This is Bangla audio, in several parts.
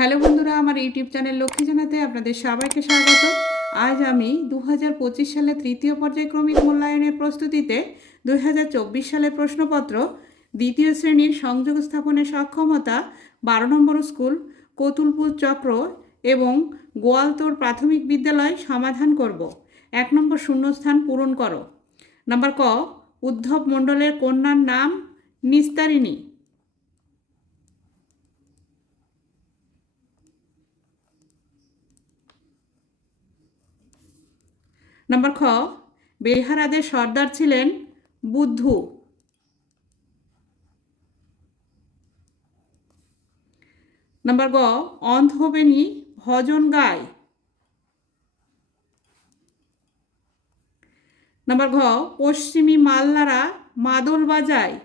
হ্যালো বন্ধুরা, আমার ইউটিউব চ্যানেল লক্ষ্মী জানাতে আপনাদের সবাইকে স্বাগত। আজ আমি দু হাজার পঁচিশ সালে তৃতীয় পর্যায়ক্রমিক মূল্যায়নের প্রস্তুতিতে দু হাজার চব্বিশ সালের প্রশ্নপত্র, দ্বিতীয় শ্রেণির সংযোগ স্থাপনের সক্ষমতা, বারো নম্বর স্কুল, কতুলপুর চক্র এবং গোয়ালতোর প্রাথমিক বিদ্যালয় সমাধান করব। এক নম্বর শূন্যস্থান পূরণ করো। নাম্বার ক, উদ্ধব মণ্ডলের কন্যার নাম নিস্তারিণী। নাম্বার খ, বেহারাদের সর্দার ছিলেন বুদ্ধু। নাম্বার গ অন্ধবেনী ভজন গায়। নাম্বার ঘ, পশ্চিমী মাল্লারা মাদল বাজায়।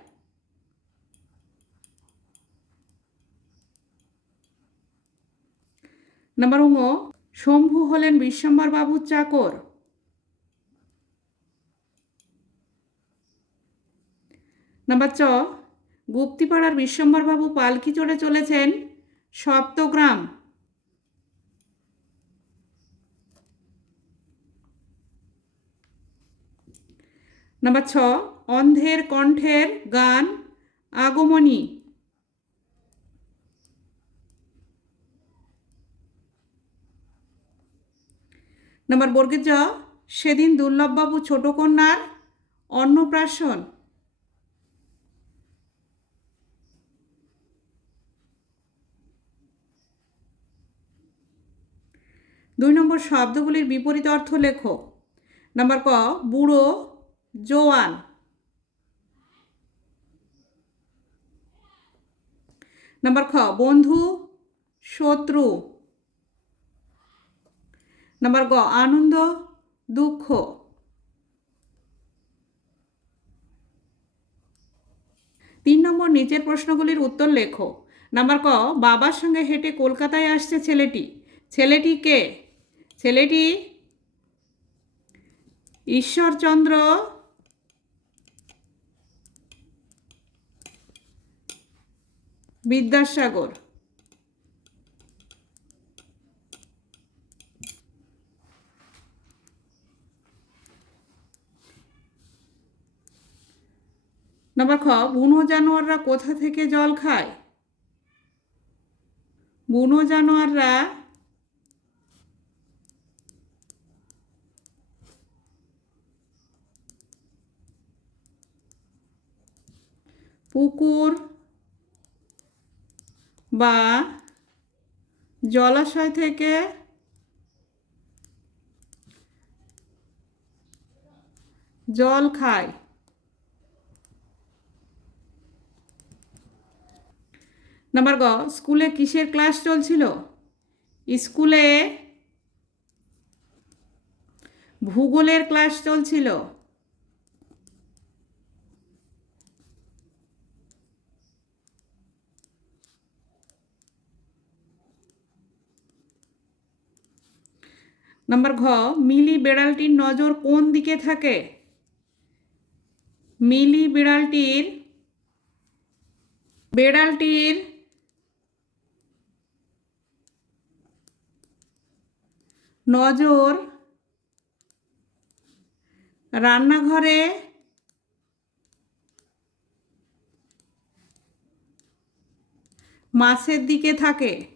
নাম্বার উঙ শম্ভু হলেন বিশ্বম্বর বাবুর চাকর। নাম্বার চ গুপ্তিপাড়ার বিশ্বম্বরবাবু পালকি চড়ে চলেছেন সপ্তগ্রাম। নাম্বার ছ, অন্ধের কণ্ঠের গান, আগমনী। নাম্বার বর্গের জ, সেদিন দুর্লভবাবু ছোট কন্যার অন্নপ্রাশন। দুই নম্বর শব্দগুলির বিপরীত অর্থ লেখো। নাম্বার ক, বুড়ো, জোয়ান। নাম্বার খ, বন্ধু, শত্রু। নাম্বার গ, আনন্দ, দুঃখ। তিন নম্বর নিচের প্রশ্নগুলির উত্তর লেখো। নাম্বার ক, বাবার সঙ্গে হেঁটে কলকাতায় আসছে ছেলেটি। ছেলেটি কে? ছেলেটি ঈশ্বরচন্দ্র বিদ্যাসাগর। নম্বর খ বুনো জানোয়াররা কোথা থেকে জল খায়? বুনো জানোয়াররা পুকুর বা জলাশয় থেকে জল খায়। নাম্বার গ, স্কুলে কিসের ক্লাস চলছিল? স্কুলে ভূগোলের ক্লাস চলছিল। নাম্বার ঘ, মিলি বেড়ালটির নজর কোন দিকে থাকে? মিলি বিড়ালটির, বেড়ালটির নজর রান্নাঘরে মাছের দিকে থাকে।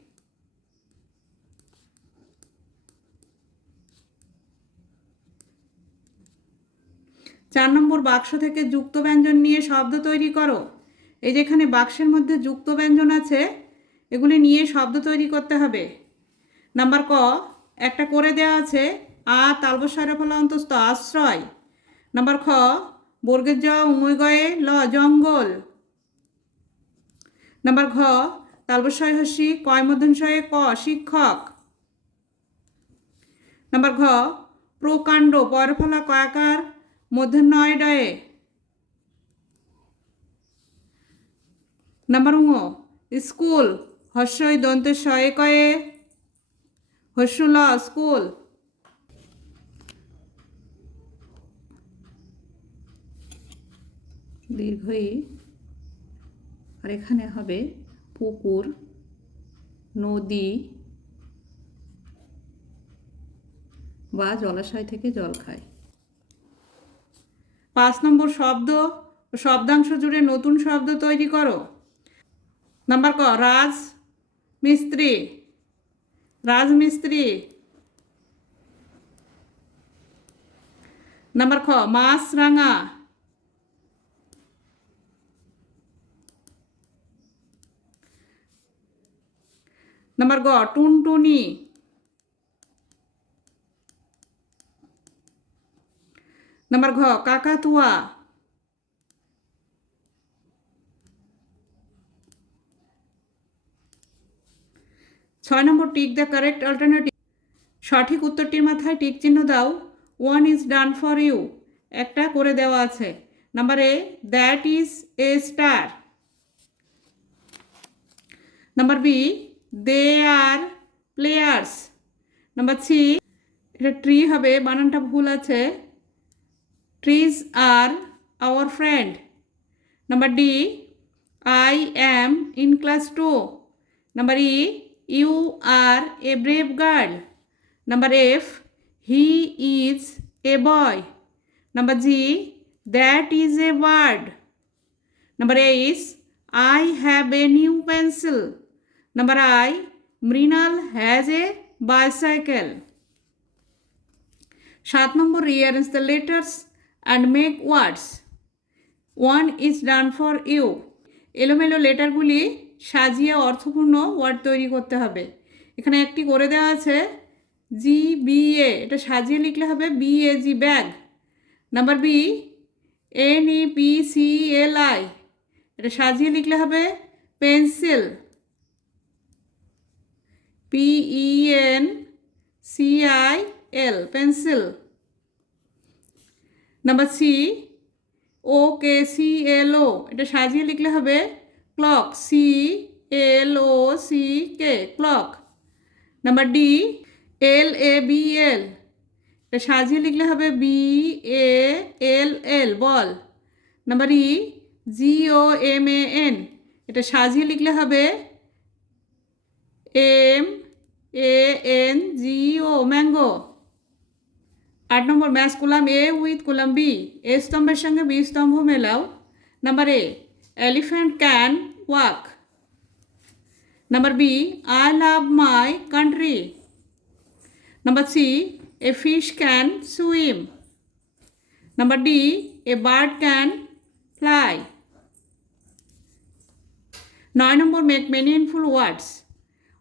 চার নম্বর বাক্স থেকে যুক্ত ব্যঞ্জন নিয়ে শব্দ তৈরি করো। এই যেখানে বাক্সের মধ্যে যুক্ত ব্যঞ্জন আছে, এগুলি নিয়ে শব্দ তৈরি করতে হবে। নাম্বার ক, একটা করে দেওয়া আছে, আ তালবস্বরে ফলা অন্তস্থ, আশ্রয়। নাম্বার খ, বর্গের জ ল, জঙ্গল। নাম্বার ঘ তালবস্বয় হসি, কয় মধ্যনশয়ে ক, শিক্ষক। নাম্বার ঘ, প্রকাণ্ড পরফলা কয়াকার মধ্যাহ্নয় ডয়ে নাম্বার উঙ স্কুল হর্ষই দন্তে শয়ে কয়ে হর্ষুল স্কুল দীর্ঘই, আর এখানে হবে পুকুর, নদী বা জলাশয় থেকে জল খায়। পাঁচ নম্বর শব্দ, শব্দাংশ জুড়ে নতুন শব্দ তৈরি করো। নাম্বার ক, রাজ মিস্ত্রি। রাজমিস্ত্রি নাম্বার খ, মাছ রাঙা। নাম্বার গ, টুনটুনি। নাম্বার ঘ কাকাতুয়া ছয় নম্বর টিক দ্য কারেক্ট অল্টারনেটিভ সঠিক উত্তরটির মাথায় টিক চিহ্ন দাও। One is done for you একটা করে দেওয়া আছে। Number A that is a star number B they are players number C এটা ট্রি হবে, বানানটা ভুল আছে। Trees are our friend number D I am in class two number E you are a brave girl number F he is a boy number G that is a bird Number is I have a new pencil. Number I Mrinal has a bicycle. সাত নম্বর rearrange the letters And make words. One is done for you. এলোমেলো লেটারগুলি সাজিয়ে অর্থপূর্ণ ওয়ার্ড তৈরি করতে হবে এখানে একটি করে দেওয়া আছে জি বি এ এটা সাজিয়ে লিখলে হবে B A G bag number B N E P C L I এটা সাজিয়ে লিখলে হবে pencil P E N C I L pencil number C O K C L O এটা সাজিয়ে লিখলে হবে clock C L O C K clock number D L A B L এটা সাজিয়ে লিখলে হবে B A L L ball. Number E G O M A N এটা সাজিয়ে লিখলে হবে M A N G O mango আট নম্বর, match column A with column B. A স্তম্ভের সঙ্গে বি স্তম্ভ মেলাও। Number A, elephant can walk. Number B, I love my country. Number C, a fish can swim. Number D, a bird can fly. নয় নম্বর, মেক মিনিংফুল ওয়ার্ডস।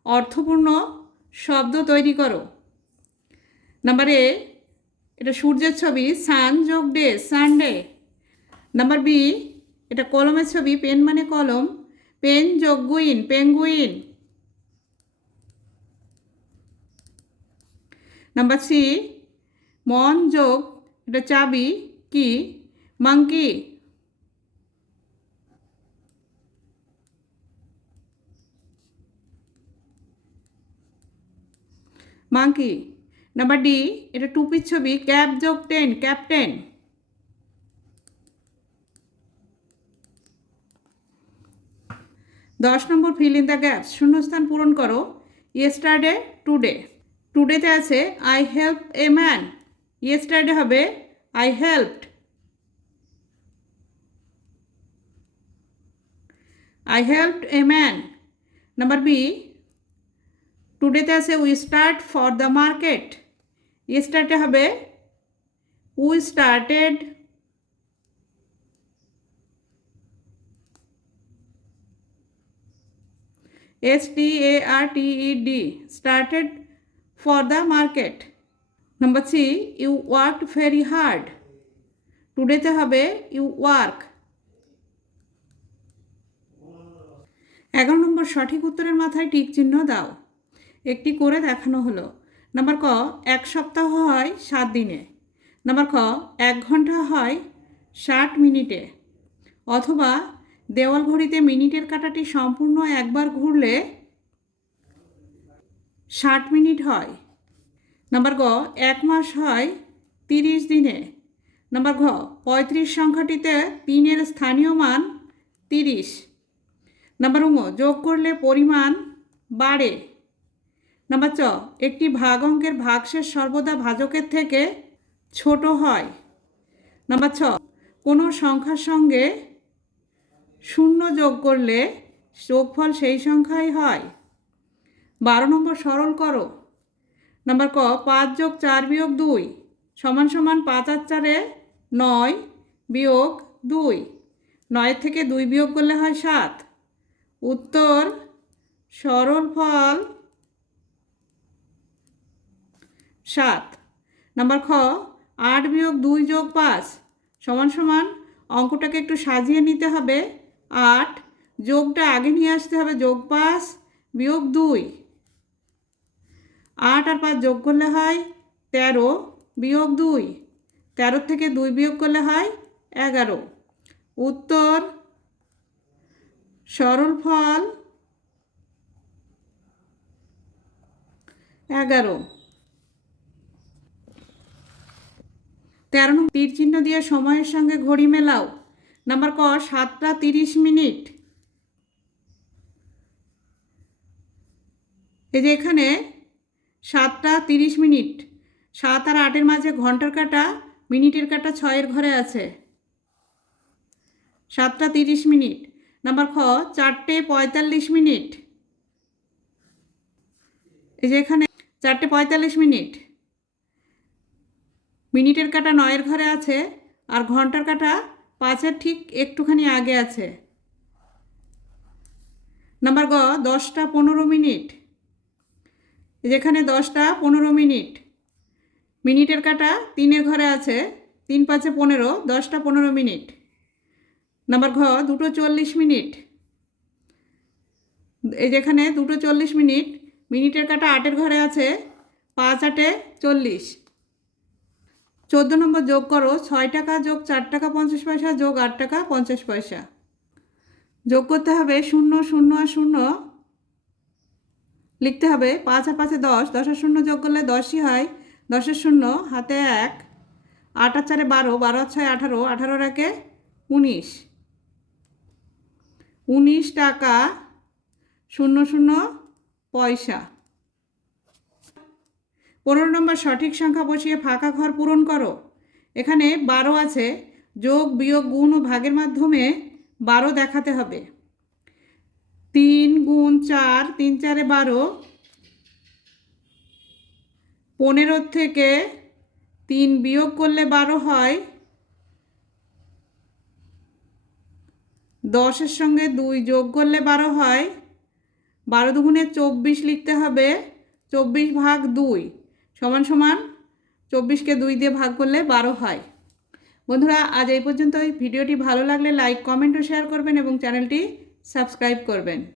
অর্থপূর্ণ শব্দ তৈরি করো। নাম্বার এ এটা সূর্যের ছবি সান যোগ ডে সানডে নাম্বার বি এটা কলমের ছবি পেন মানে কলম পেন যোগ গুইন পেঙ্গুইন নাম্বার সি মন যোগ, এটা চাবি, কি? মাংকি মাঙ্কি নাম্বার ডি এটা টুপির ছবি ক্যাপ যোগ টেন ক্যাপ্টেন দশ নম্বর ফিল ইন দ্য গ্যাপস শূন্যস্থান পূরণ করো ইয়েস্টারডে টুডে টুডেতে আছে I help a man yesterday হবে I helped I helped a man number B টুডেতে আছে we start for the market স্টার্টে হবে we started S T A R T E D started for the market number C you work very hard টুডেতে হবে ইউ ওয়ার্ক এগারো নম্বর সঠিক উত্তরের মাথায় টিক চিহ্ন দাও। একটি করে দেখানো হলো। নাম্বার ক, এক সপ্তাহ হয় সাত দিনে। নাম্বার খ, এক ঘণ্টা হয় ষাট মিনিটে। অথবা দেওয়াল ঘড়িতে মিনিটের কাঁটাটি সম্পূর্ণ একবার ঘুরলে ষাট মিনিট হয়। নাম্বার গ, এক মাস হয় তিরিশ দিনে। নাম্বার ঘ, পঁয়ত্রিশ সংখ্যাটিতে তিনের স্থানীয় মান তিরিশ। নাম্বার উঙ যোগ করলে পরিমাণ বাড়ে। নাম্বার চ, একটি ভাগ অঙ্কের ভাগশেষ সর্বদা ভাজকের থেকে ছোট হয়। নাম্বার ছ, কোনো সংখ্যার সঙ্গে শূন্য যোগ করলে যোগফল সেই সংখ্যাই হয়। বারো নম্বর, সরল করো। নাম্বার ক, পাঁচ যোগ চার বিয়োগ দুই সমান সমান পাঁচ আর চারে নয় বিয়োগ দুই। নয় থেকে দুই বিয়োগ করলে হয় সাত। উত্তর, সরল ফল সাত। নাম্বার খ, আট বিয়োগ দুই যোগ পাঁচ সমান সমান অঙ্কটাকে একটু সাজিয়ে নিতে হবে। আট, যোগটা আগে নিয়ে আসতে হবে, যোগ পাঁচ বিয়োগ দুই। আট আর পাঁচ যোগ করলে হয় তেরো বিয়োগ দুই। তেরো থেকে দুই বিয়োগ করলে হয় এগারো। উত্তর, সরল ফল এগারো। তেরো তীর চিহ্ন দিয়ে সময়ের সঙ্গে ঘড়ি মেলাও। নাম্বার ক, সাতটা তিরিশ মিনিট। এই যে এখানে সাতটা তিরিশ মিনিট। সাত আর আটের মাঝে ঘণ্টার কাটা, মিনিটের কাটা ছয়ের ঘরে আছে। সাতটা তিরিশ মিনিট। নাম্বার খ, চারটে পঁয়তাল্লিশ মিনিট। এই যে এখানে চারটে পঁয়তাল্লিশ মিনিট। মিনিটের কাটা নয়ের ঘরে আছে আর ঘণ্টার কাটা পাঁচের ঠিক একটুখানি আগে আছে। নাম্বার গ, দশটা পনেরো মিনিট। যেখানে দশটা পনেরো মিনিট। মিনিটের কাটা তিনের ঘরে আছে, তিন পাঁচে পনেরো, দশটা পনেরো মিনিট। নাম্বার ঘ, দুটো চল্লিশ মিনিট। এই যেখানে দুটো চল্লিশ মিনিট, মিনিটের কাটা আটের ঘরে আছে, পাঁচ আটে চল্লিশ। চোদ্দ নম্বর যোগ করো, ছয় টাকা যোগ চার টাকা পঞ্চাশ পয়সা যোগ আট টাকা পঞ্চাশ পয়সা। যোগ করতে হবে শূন্য শূন্য আর শূন্য। লিখতে হবে পাঁচ আর পাঁচে দশ দশের শূন্য যোগ করলে দশই হয়। দশের শূন্য, হাতে এক। আট আর চারে বারো বারো আর ছয় আঠারো আঠারোর একে উনিশ। উনিশ টাকা, শূন্য শূন্য পয়সা। পনেরো নম্বর সঠিক সংখ্যা বসিয়ে ফাঁকা ঘর পূরণ করো। এখানে বারো আছে, যোগ, বিয়োগ, গুণ ও ভাগের মাধ্যমে বারো দেখাতে হবে। তিন গুণ চার, তিন চারে বারো। পনেরোর থেকে তিন বিয়োগ করলে বারো হয়। দশের সঙ্গে দুই যোগ করলে বারো হয়। বারো দুগুণে চব্বিশ লিখতে হবে, চব্বিশ ভাগ দুই। সমান সমান চব্বিশকে দুই দিয়ে ভাগ করলে বারো হয়। বন্ধুরা, আজ এই পর্যন্তই। ভিডিওটি ভালো লাগলে লাইক, কমেন্ট ও শেয়ার করবেন এবং চ্যানেলটি সাবস্ক্রাইব করবেন।